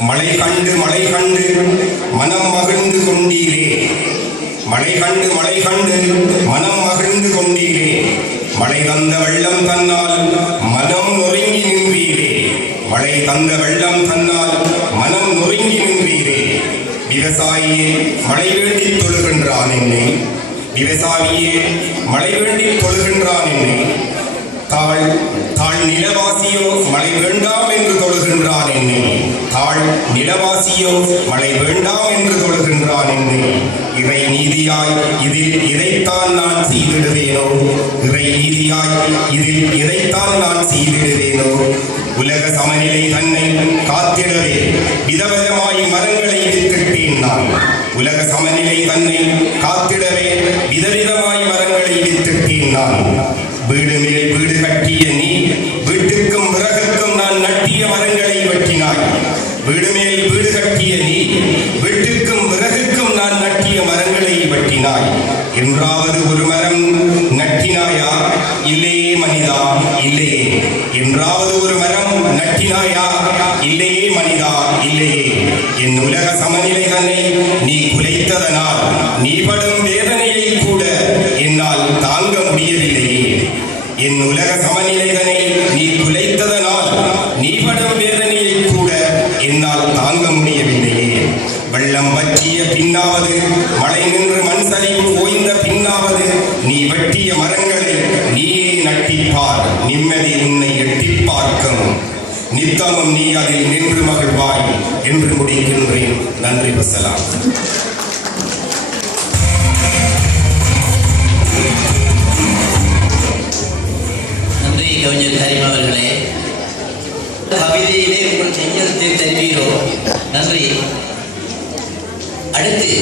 மழை கண்டு மனம் மகிழ்ந்து கொண்டீரே. மழை கண்டு மனம் மகிழ்ந்து கொண்டீரே. மழை தந்த வெள்ளம் தன்னால் மனம் நொறுங்கி நின்றீரே. மழை தந்த வெள்ளம் தன்னால் மனம் நொறுங்கி நின்றீரே. விவசாயியே மழை வேண்டி தொழுகின்றான் என்னை. விவசாயியே மழை வேண்டி தொழுகின்றான் என்னை. தாழ் நிலவாசியோ மழை வேண்டாம் என்று தொழுகின்றான் என்னை. தாழ் நிலவாசியோ மழை வேண்டாம் என்று தொழுகின்றான் என்னை. இறை நீதியாய் இதில் இதைத்தான் நான் செய்திடுவேனோ. இறை நீதியாய் இதில் இதைத்தான் நான் செய்திடுவேனோ. உலக சமநிலை தன்னை காத்திடவே விதவிதமாய் மரங்களை வித்திட்டேன் நான். உலக சமநிலை தன்னை காத்திடவே விதவிதமாய் மரங்களை வித்திட்டேன் நான். வீடு மேல் வீடு கட்டிய நீ வீட்டுக்கும் விறகுக்கும் நான் நட்டிய மரங்களை வெட்டினாய். வீடு மேல் வீடு கட்டிய நீ வீட்டுக்கும் விறகுக்கும் நான் நட்டிய மரங்களை வெட்டினாய். என்றாவது ஒரு மரம் நட்டினாயா? இல்லையே மனிதா, இல்லையே. என்றாவது ஒரு மரம் நட்டினாயா? இல்லையே மனிதா, இல்லையே. என் உலக சமநிலை தன்னை நீ குலைத்ததனால் நீ படும் வேதனையை கூட என்னால் தாங்க முடியவில்லையே. என் உலக சமநிலைதனை நீ குலைத்ததனால் நீ படும் வேதனையை கூட என்னால் தாங்க முடியவில்லையே. வெள்ளம் பற்றிய பின்னாவது மழை நின்று மண் சரிவு ஓய்ந்த பின்னாவது நீ வெட்டிய மரங்களை நீயே நட்டிப்பார். நிம்மதி உன்னை எட்டி பார்க்கும். நித்தமும் நீ அதில் நின்று மகிழ்வாய் என்று முடிக்கின்றேன். நன்றி, வசலாம். கவிஞர் கரீம் அவர்களே, கவிதையிலே உங்கள் கையெழுத்தை தருவீரோ? நன்றி. அடுத்து